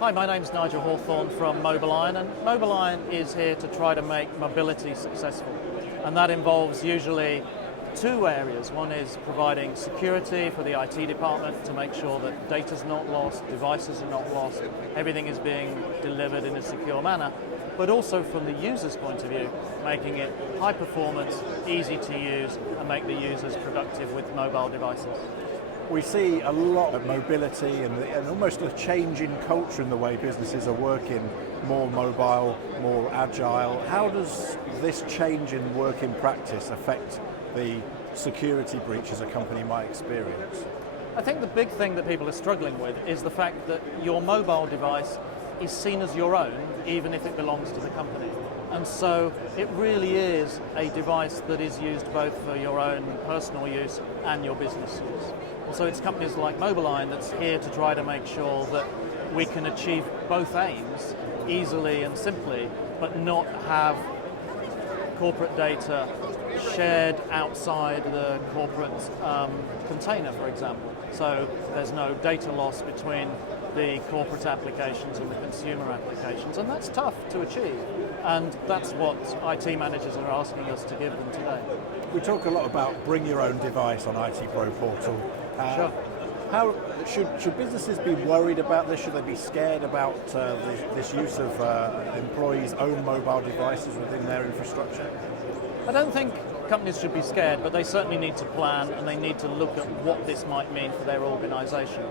Hi, my name's Nigel Hawthorn from MobileIron, and MobileIron is here to try to make mobility successful. And that involves usually two areas. One is providing security for the IT department to make sure that data's not lost, devices are not lost, everything is being delivered in a secure manner. But also from the user's point of view, making it high performance, easy to use, and make the users productive with mobile devices. We see a lot of mobility and almost a change in culture in the way businesses are working, more mobile, more agile. How does this change in working practice affect the security breaches a company might experience? I think the big thing that people are struggling with is the fact that your mobile device is seen as your own, even if it belongs to the company. And so it really is a device that is used both for your own personal use and your business use. And so it's companies like MobileIron that's here to try to make sure that we can achieve both aims easily and simply, but not have corporate data shared outside the corporate container, for example. So there's no data loss between the corporate applications and the consumer applications, and that's tough to achieve. And that's what IT managers are asking us to give them today. We talk a lot about bring your own device on IT Pro Portal. Sure. How should businesses be worried about this? Should they be scared about this use of employees' own mobile devices within their infrastructure? I don't think companies should be scared, but they certainly need to plan and they need to look at what this might mean for their organisation.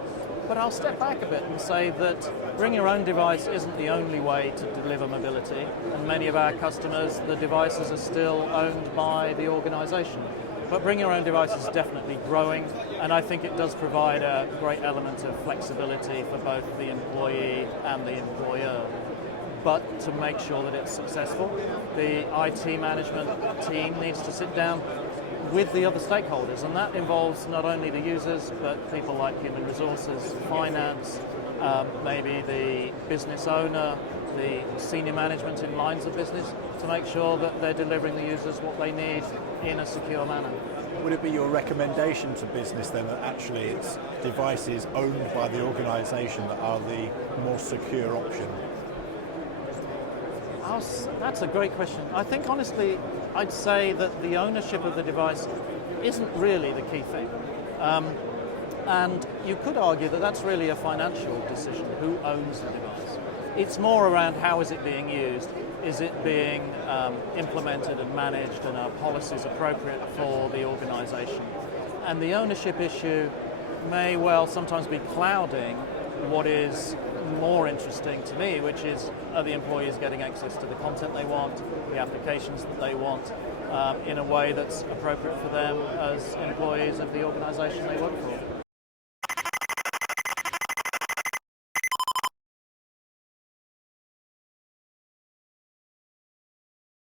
But I'll step back a bit and say that bring your own device isn't the only way to deliver mobility, and many of our customers, the devices are still owned by the organisation. But bring your own device is definitely growing, and I think it does provide a great element of flexibility for both the employee and the employer. But to make sure that it's successful, the IT management team needs to sit down with the other stakeholders, and that involves not only the users, but people like human resources, finance, maybe the business owner, the senior management in lines of business, to make sure that they're delivering the users what they need in a secure manner. Would it be your recommendation to business then that actually it's devices owned by the organisation that are the more secure option? That's a great question. I think honestly, I'd say that the ownership of the device isn't really the key thing. And you could argue that that's really a financial decision, who owns the device. It's more around how is it being used, is it being implemented and managed, and are policies appropriate for the organisation. And the ownership issue may well sometimes be clouding what is more interesting to me, which is, are the employees getting access to the content they want, the applications that they want, in a way that's appropriate for them as employees of the organisation they work for.